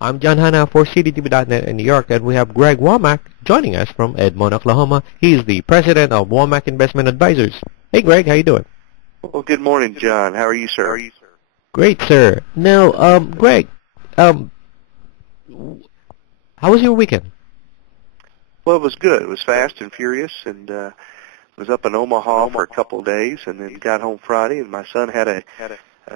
I'm John Hanna for CDTV.net in New York, and we have Greg Womack joining us from Edmond, Oklahoma. He's the president of Womack Investment Advisors. Hey, Greg, how you doing? Well, good morning, John. How are you, sir? Great, sir. Now, Greg, how was your weekend? Well, it was good. It was fast and furious, and was up in Omaha for a couple of days, and then got home Friday, and my son had a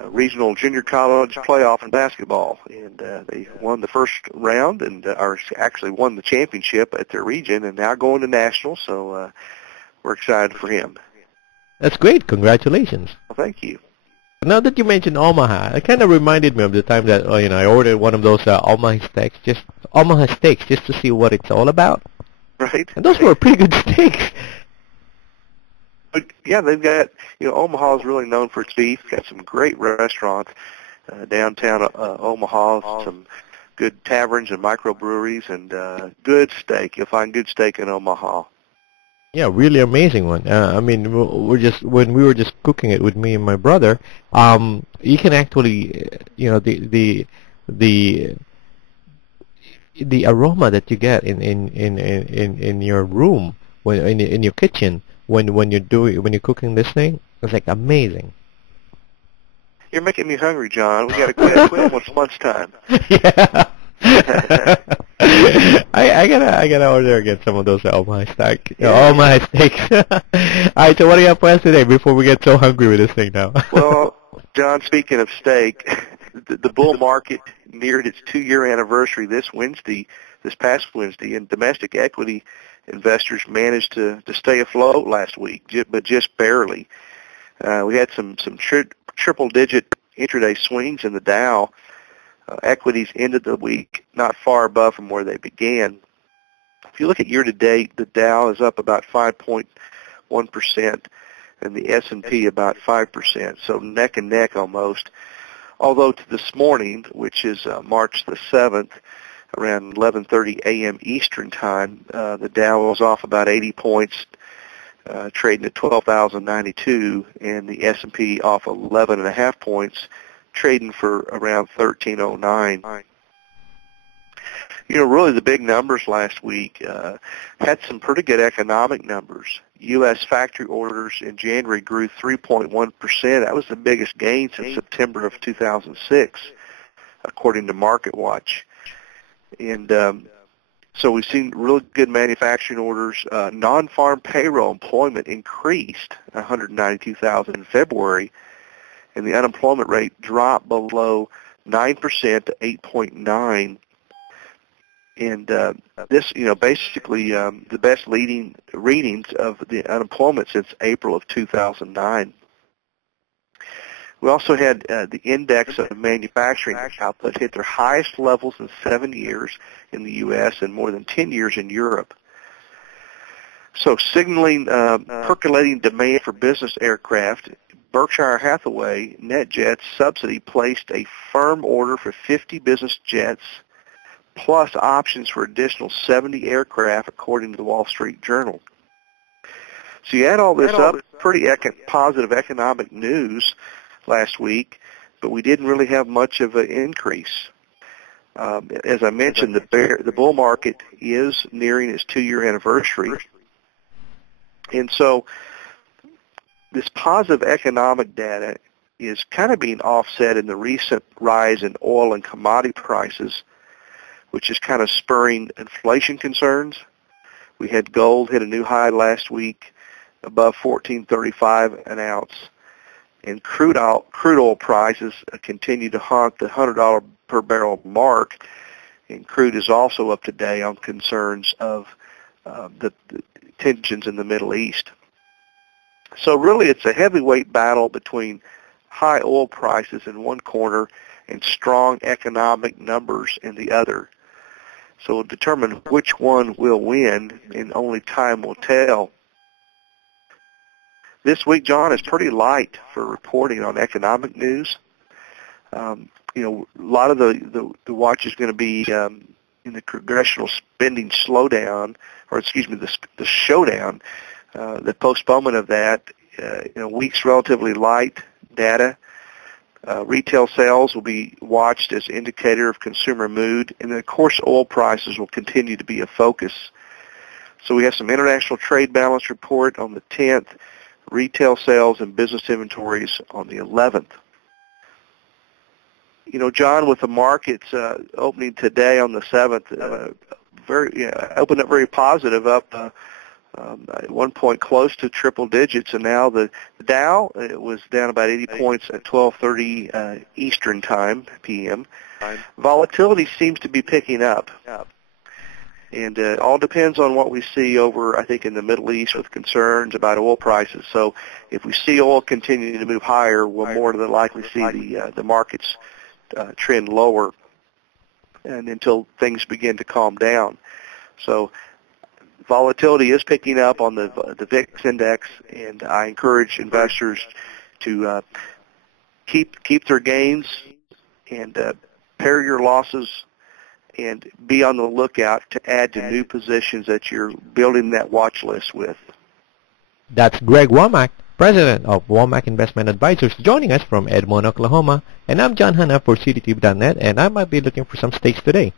regional junior college playoff in basketball, and they won the first round, and actually won the championship at their region, and now going to national. So we're excited for him. That's great. Congratulations. Well, thank you. Now that you mentioned Omaha, it kind of reminded me of the time that I ordered one of those Omaha steaks, just to see what it's all about. Right. And those were pretty good steaks. But yeah, they've got, Omaha is really known for its beef. Got some great restaurants downtown Omaha, some good taverns and microbreweries, and good steak. You'll find good steak in Omaha. Yeah, really amazing one. When we were just cooking it with me and my brother, you can actually, the aroma that you get in your room in your kitchen when you're cooking this thing, it's like amazing. You're making me hungry, John. We got to quit when it's lunchtime. Yeah. I gotta order again some of those Omaha steaks. All right, so what do you have for us today before we get so hungry with this thing now? Well, John, speaking of steak, the bull market neared its 2-year anniversary this past Wednesday, and domestic equity investors managed to stay afloat last week, but just barely. We had some triple-digit intraday swings in the Dow. Equities ended the week not far above from where they began. If you look at year-to-date, the Dow is up about 5.1%, and the S&P about 5%, so neck and neck almost. Although to this morning, which is March the 7th, around 11:30 a.m. Eastern Time, the Dow was off about 80 points, trading at 12,092, and the S&P off 11.5 points, trading for around 1309. Really the big numbers last week had some pretty good economic numbers. U.S. factory orders in January grew 3.1%. That was the biggest gain since September of 2006, according to MarketWatch. And so we've seen really good manufacturing orders. Non-farm payroll employment increased 192,000 in February, and the unemployment rate dropped below 9% to 8.9%. And this, basically the best leading readings of the unemployment since April of 2009. We also had the index of manufacturing output hit their highest levels in 7 years in the U.S. and more than 10 years in Europe. So signaling percolating demand for business aircraft, Berkshire Hathaway NetJets subsidy placed a firm order for 50 business jets, plus options for additional 70 aircraft, according to the Wall Street Journal. So you add all this up, pretty positive economic news last week, but we didn't really have much of an increase. As I mentioned, the bull market is nearing its 2-year anniversary, and so this positive economic data is kind of being offset in the recent rise in oil and commodity prices, which is kind of spurring inflation concerns. We had gold hit a new high last week, above $14.35 an ounce, and crude oil prices continue to haunt the $100 per barrel mark, and crude is also up today on concerns of the tensions in the Middle East. So really it's a heavyweight battle between high oil prices in one corner and strong economic numbers in the other. So we'll determine which one will win, and only time will tell. This week, John, is pretty light for reporting on economic news. A lot of the watch is going to be in the congressional spending slowdown, or excuse me, the showdown. The postponement of that, week's relatively light data. Retail sales will be watched as an indicator of consumer mood, and then, of course, oil prices will continue to be a focus. So we have some international trade balance report on the 10th, retail sales and business inventories on the 11th. You know, John, with the markets opening today on the 7th, opened up very positive, up at one point close to triple digits, and now the Dow was down about 80 points at 12:30 Eastern Time, p.m. Volatility seems to be picking up, and it all depends on what we see over, I think, in the Middle East with concerns about oil prices. So if we see oil continuing to move higher, we'll more than likely see the markets trend lower, and until things begin to calm down. So volatility is picking up on the VIX index, and I encourage investors to keep their gains and pair your losses and be on the lookout to add to new positions that you're building that watch list with. That's Greg Womack, President of Womack Investment Advisors, joining us from Edmond, Oklahoma. And I'm John Hanna for CityTube.net, and I might be looking for some stakes today.